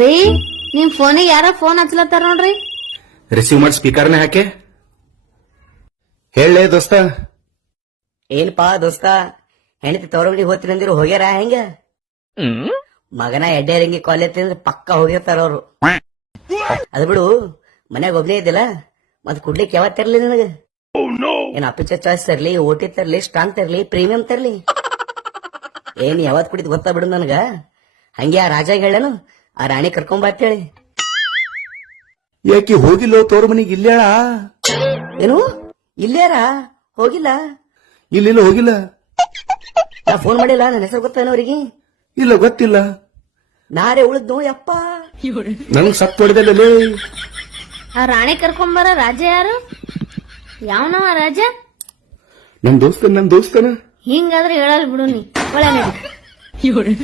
ರೀ ನಿಮ್ ಫೋನಿಗೆ ಯಾರ ಫೋನ್ ಹಚ್ಲತ್ತಾರ ನೋಡ್ರಿ. ರಿಸೀವ್ ಮಾಡಿ ಸ್ಪೀಕರ್ನೇ ಹಾಕಿ ಹೇಳಲೇ ದೋಸ್ತ. ಏನ್ಪಾ ದೋಸ್ತ, ಹೆಂಡತಿ ತವರಗಡಿ ಹೋಗ್ತಿರಂದಿರು ಹೋಗ್ಯಾರ ಹೆಂಗ? ಮಗನ ಎಡ್ಡೇರಂಗಿ ಕಾಲೇಜ್ ಅಂದ್ರೆ ಪಕ್ಕ ಹೋಗಿರ್ತಾರ ಅವ್ರು. ಅದ್ ಬಿಡು, ಮನ್ಯಾಗ ಒಬ್ನೇ ಇದ್ದಿಲ್ಲ, ಮತ್ ಕುಡ್ಲಿಕ್ಕೆ ಯಾವತ್ ತರ್ಲಿ ನನಗ? ಏನ್ ಅಪಿಚರ್ ಚಾಯ್ಸ್ ತರ್ಲಿ, ಓಟಿ ತರ್ಲಿ, ಸ್ಟ್ರಾಂಗ್ ತರ್ಲಿ, ಪ್ರೀಮಿಯಂ ತರ್ಲಿ? ಏನ್ ಯಾವತ್ ಕುಡಿದ್ ಗೊತ್ತಾ ಬಿಡು ನನಗ. ಹಂಗೆ ಆ ರಾಜ ಹೇಳನು, ಆ ರಾಣಿ ಕರ್ಕೊಂಬ ಅಂತೇಳಿ. ಯಾಕೆ ಹೋಗಿಲ್ಲೋ ತೋರ್ ಮನಿಗೆ? ಇಲ್ಲೇಳ? ಏನು ಇಲ್ಲಾರ ಹೋಗಿಲ್ಲ? ಇಲ್ಲ ಹೋಗಿಲ್ಲ. ನಾ ಫೋನ್ ಮಾಡಿಲ್ಲ, ನನ್ನ ಹೆಸರು ಗೊತ್ತೇನೋ ಅವ್ರಿಗೆ? ಇಲ್ಲ ಗೊತ್ತಿಲ್ಲ. ನಾರೇ ಉಳಿದ್ನು ಯಪ್ಪ. ನನಗ್ ಸತ್ ಹೊಡೆದಲ್ಲೇ. ಆ ರಾಣಿ ಕರ್ಕೊಂಬರ ರಾಜ ಯಾರು? ಯಾವನವ ರಾಜ? ನನ್ ದೋಸ್ತನ ಹಿಂಗಾದ್ರೆ ಹೇಳಲ್ ಬಿಡು ನೀ. ಒಳ್ಳೆ ನಡಿ.